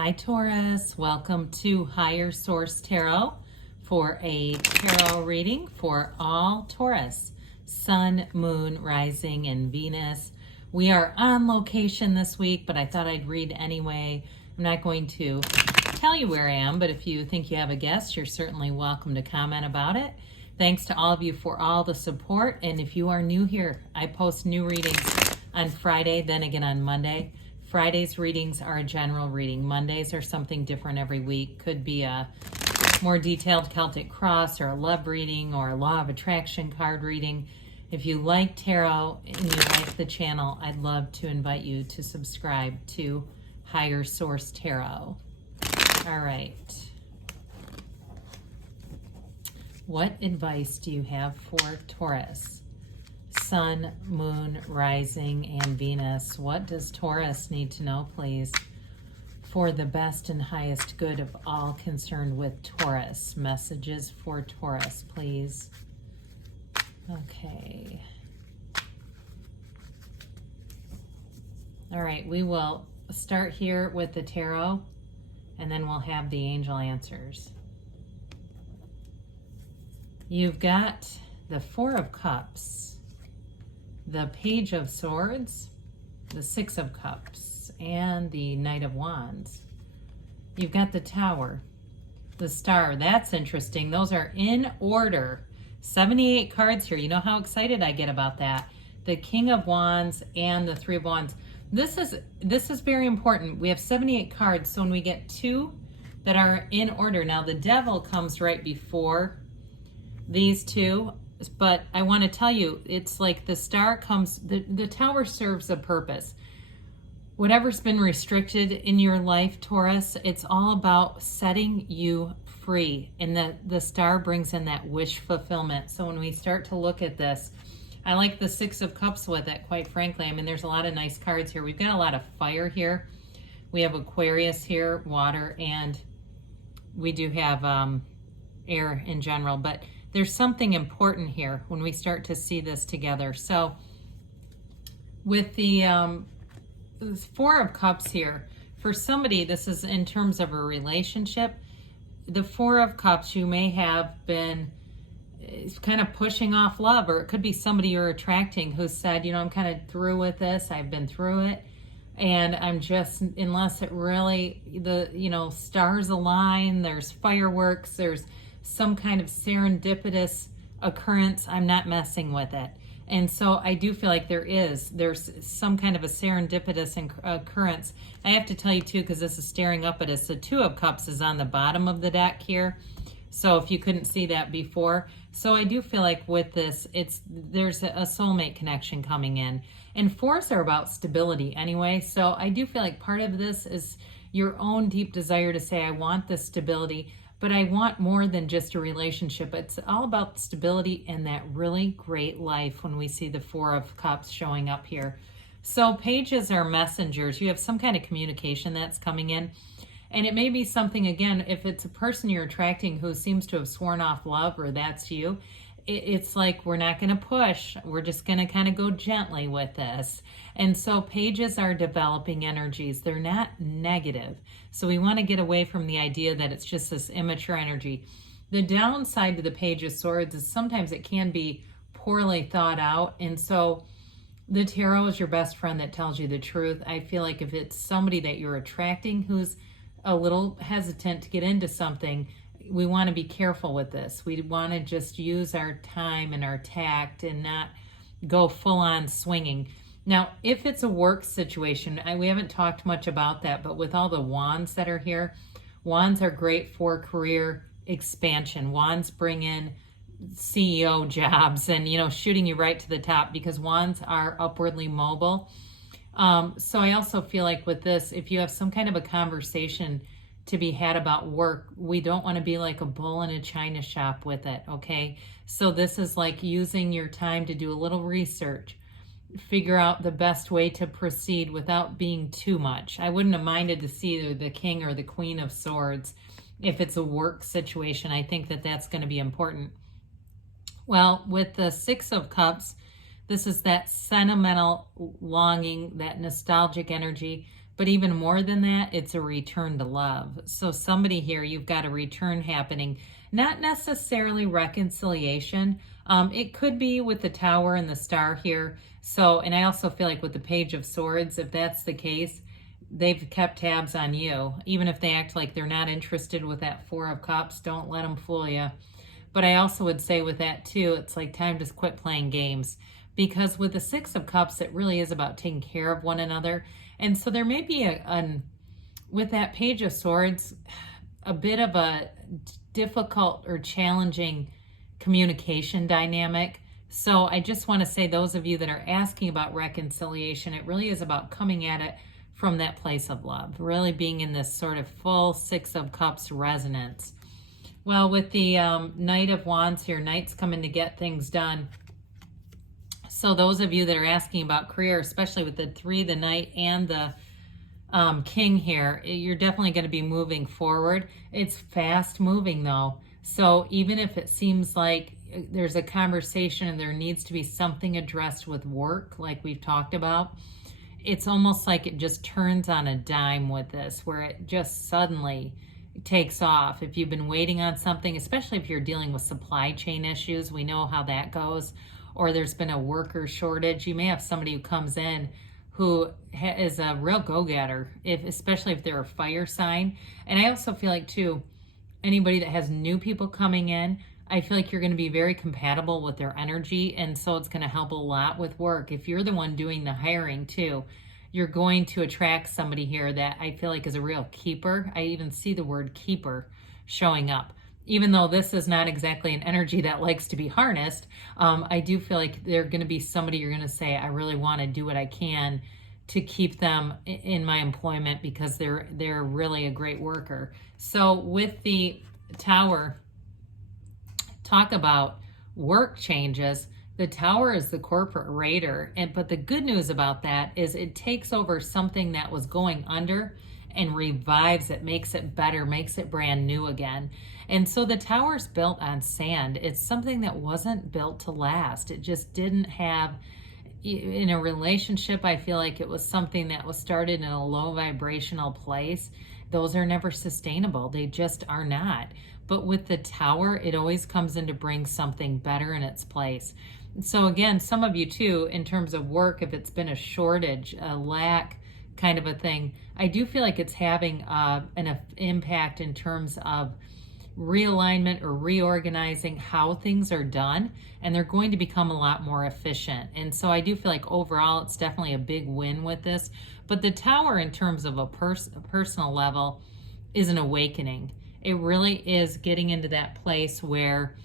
Hi Taurus, welcome to Higher Source Tarot for a tarot reading for all Taurus, Sun, Moon, Rising, and Venus. We are on location this week, but I thought I'd read anyway. I'm not going to tell you where I am, but if you think you have a guess, you're certainly welcome to comment about it. Thanks to all of you for all the support, and if you are new here, I post new readings on Friday, then again on Monday. Friday's readings are a general reading. Mondays are something different every week. Could be a more detailed Celtic cross or a love reading or a law of attraction card reading. If you like tarot and you like the channel, I'd love to invite you to subscribe to Higher Source Tarot. All right. What advice do you have for Taurus? Sun, Moon, Rising, and Venus. What does Taurus need to know, please, for the best and highest good of all concerned with Taurus? Messages for Taurus, please. Okay. All right, we will start here with the tarot, and then we'll have the angel answers. You've got the Four of Cups, the Page of Swords, the Six of Cups, and the Knight of Wands. You've got the Tower, the Star. That's interesting. Those are in order. 78 cards here. You know how excited I get about that. The King of Wands and the Three of Wands. This is very important. We have 78 cards, so when we get two that are in order, now the Devil comes right before these two, but I want to tell you, it's like the Star comes, the Tower serves a purpose. Whatever's been restricted in your life, Taurus, it's all about setting you free. And the Star brings in that wish fulfillment. So when we start to look at this, I like the Six of Cups with it, quite frankly. I mean, there's a lot of nice cards here. We've got a lot of fire here. We have Aquarius here, water, and we do have air in general. But there's something important here when we start to see this together. So with the Four of Cups here, for somebody, this is in terms of a relationship. The Four of Cups, you may have been kind of pushing off love, or it could be somebody you're attracting who said, you know, I'm kind of through with this. I've been through it. And I'm just, unless it really, stars align, there's fireworks, there's some kind of serendipitous occurrence, I'm not messing with it. And so I do feel like there's some kind of a serendipitous occurrence. I have to tell you too, because this is staring up at us, the Two of Cups is on the bottom of the deck here. So if you couldn't see that before. So I do feel like with this, there's a soulmate connection coming in. And fours are about stability anyway. So I do feel like part of this is your own deep desire to say, I want this stability, but I want more than just a relationship. It's all about stability and that really great life when we see the Four of Cups showing up here. So pages are messengers. You have some kind of communication that's coming in. And it may be something, again, if it's a person you're attracting who seems to have sworn off love, or that's you, it's like, we're not going to push. We're just going to kind of go gently with this. And so pages are developing energies. They're not negative. So we want to get away from the idea that it's just this immature energy. The downside to the Page of Swords is sometimes it can be poorly thought out. And so the tarot is your best friend that tells you the truth. I feel like if it's somebody that you're attracting who's a little hesitant to get into something, we want to be careful with this. We want to just use our time and our tact and not go full on swinging. Now, if it's a work situation, we haven't talked much about that, but with all the wands that are here, wands are great for career expansion. Wands bring in CEO jobs and, shooting you right to the top, because wands are upwardly mobile. So I also feel like with this, if you have some kind of a conversation to be had about work, we don't want to be like a bull in a china shop with it, okay? So this is like using your time to do a little research, figure out the best way to proceed without being too much. I wouldn't have minded to see either the King or the Queen of Swords if it's a work situation. I think that that's going to be important. Well, with the Six of Cups, this is that sentimental longing, that nostalgic energy. But even more than that, it's a return to love. So somebody here, you've got a return happening, not necessarily reconciliation. It could be with the Tower and the Star here. So, and I also feel like with the Page of Swords, if that's the case, they've kept tabs on you. Even if they act like they're not interested with that Four of Cups, don't let them fool you. But I also would say with that too, it's like time to quit playing games. Because with the Six of Cups, it really is about taking care of one another. And so there may be with that Page of Swords, a bit of a difficult or challenging communication dynamic. So I just want to say, those of you that are asking about reconciliation, it really is about coming at it from that place of love, really being in this sort of full Six of Cups resonance. Well, with the Knight of Wands here, Knight's coming to get things done. So those of you that are asking about career, especially with the 3, the Knight, and the King here, you're definitely going to be moving forward. It's fast moving though. So even if it seems like there's a conversation and there needs to be something addressed with work, like we've talked about, it's almost like it just turns on a dime with this, where it just suddenly takes off. If you've been waiting on something, especially if you're dealing with supply chain issues, we know how that goes, or there's been a worker shortage, you may have somebody who comes in who is a real go-getter, especially if they're a fire sign. And I also feel like too, anybody that has new people coming in, I feel like you're going to be very compatible with their energy, and so it's going to help a lot with work. If you're the one doing the hiring too, you're going to attract somebody here that I feel like is a real keeper. I even see the word keeper showing up. Even though this is not exactly an energy that likes to be harnessed, I do feel like they're going to be somebody you're going to say, I really want to do what I can to keep them in my employment, because they're really a great worker. So with the Tower, talk about work changes. The Tower is the corporate raider, but the good news about that is it takes over something that was going under and revives it, makes it better, makes it brand new again. And so the Tower's built on sand. It's something that wasn't built to last. It just didn't have, in a relationship, I feel like it was something that was started in a low vibrational place. Those are never sustainable. They just are not. But with the Tower, it always comes in to bring something better in its place. So again, some of you too, in terms of work, if it's been a shortage, a lack kind of a thing, I do feel like it's having an impact in terms of realignment or reorganizing how things are done, and they're going to become a lot more efficient. And so I do feel like overall it's definitely a big win with this. But the Tower, in terms of a personal level, is an awakening. It really is getting into that place where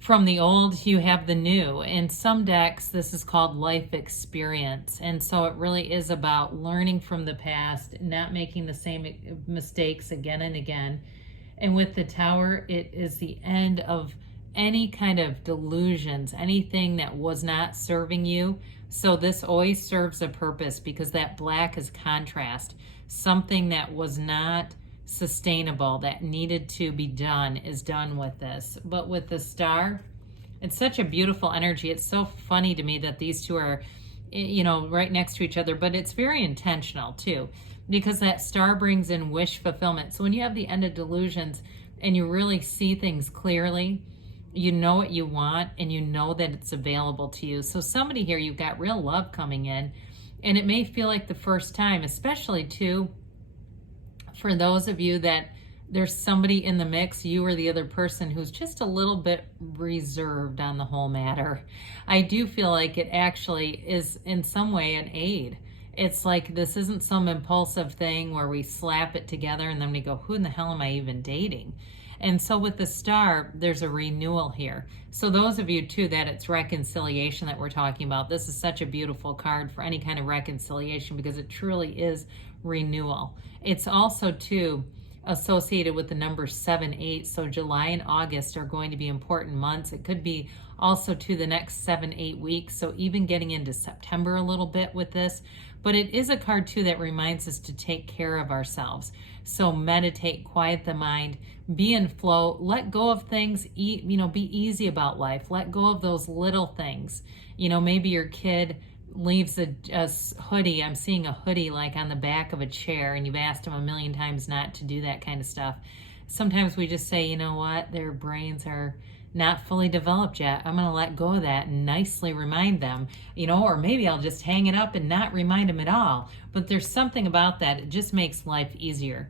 from the old you have the new. In some decks this is called life experience, and so it really is about learning from the past, not making the same mistakes again and again. And with the Tower, it is the end of any kind of delusions, anything that was not serving you. So this always serves a purpose, because that black is contrast. Something that was not sustainable, that needed to be done, is done with this. But with the Star, it's such a beautiful energy. It's so funny to me that these two are, you know, right next to each other, but it's very intentional too, because that Star brings in wish fulfillment. So when you have the end of delusions and you really see things clearly, you know what you want and you know that it's available to you. So somebody here, you've got real love coming in, and it may feel like the first time, especially too, for those of you that there's somebody in the mix, you or the other person, who's just a little bit reserved on the whole matter. I do feel like it actually is in some way an aid. It's like this isn't some impulsive thing where we slap it together and then we go, who in the hell am I even dating? And so with the Star, there's a renewal here. So those of you too that it's reconciliation that we're talking about, this is such a beautiful card for any kind of reconciliation, because it truly is renewal. It's also too associated with the number 7, 8. So July and August are going to be important months. It could be also to the next 7, 8 weeks. So even getting into September a little bit with this. But it is a card too that reminds us to take care of ourselves. So meditate, quiet the mind, be in flow, let go of things, be easy about life. Let go of those little things. Maybe your kid leaves a hoodie. I'm seeing a hoodie like on the back of a chair, and you've asked them a million times not to do that kind of stuff. Sometimes we just say, you know what, their brains are not fully developed yet. I'm going to let go of that and nicely remind them, you know, or maybe I'll just hang it up and not remind them at all. But there's something about that. It just makes life easier.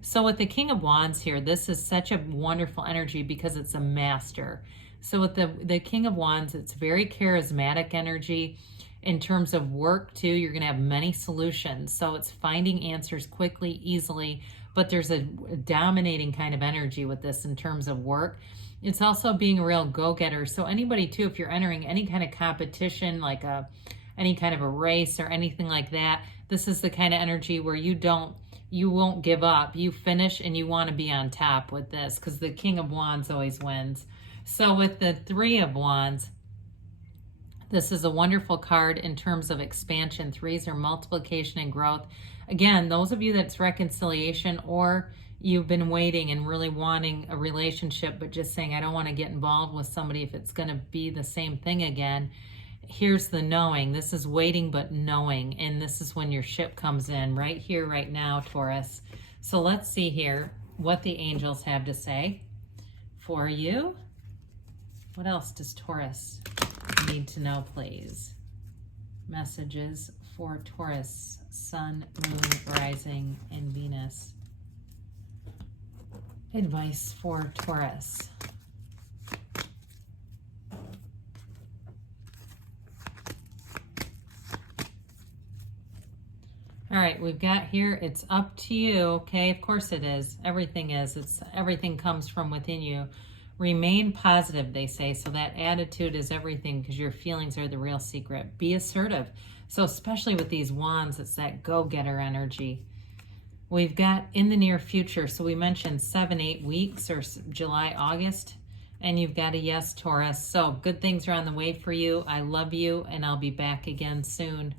So with the King of Wands here, this is such a wonderful energy because it's a master. So with the King of Wands, it's very charismatic energy. In terms of work too, you're going to have many solutions. So it's finding answers quickly, easily, but there's a dominating kind of energy with this in terms of work. It's also being a real go-getter. So anybody too, if you're entering any kind of competition, like any kind of a race or anything like that, this is the kind of energy where you won't give up. You finish and you want to be on top with this, because the King of Wands always wins. So with the Three of Wands, this is a wonderful card in terms of expansion. Threes are multiplication and growth. Again, those of you that's reconciliation, or you've been waiting and really wanting a relationship, but just saying, I don't want to get involved with somebody if it's going to be the same thing again. Here's the knowing. This is waiting but knowing, and this is when your ship comes in right here, right now, Taurus. So let's see here what the angels have to say for you. What else does Taurus need to know, please? Messages for Taurus, Sun, Moon, Rising, and Venus. Advice for Taurus. All right, we've got here, it's up to you, okay? Of course it is. Everything is. Everything comes from within you. Remain positive, they say. So that attitude is everything, because your feelings are the real secret. Be assertive. So especially with these wands, it's that go-getter energy. We've got in the near future. So we mentioned 7-8 weeks, or July, August. And you've got a yes, Taurus. So good things are on the way for you. I love you, and I'll be back again soon.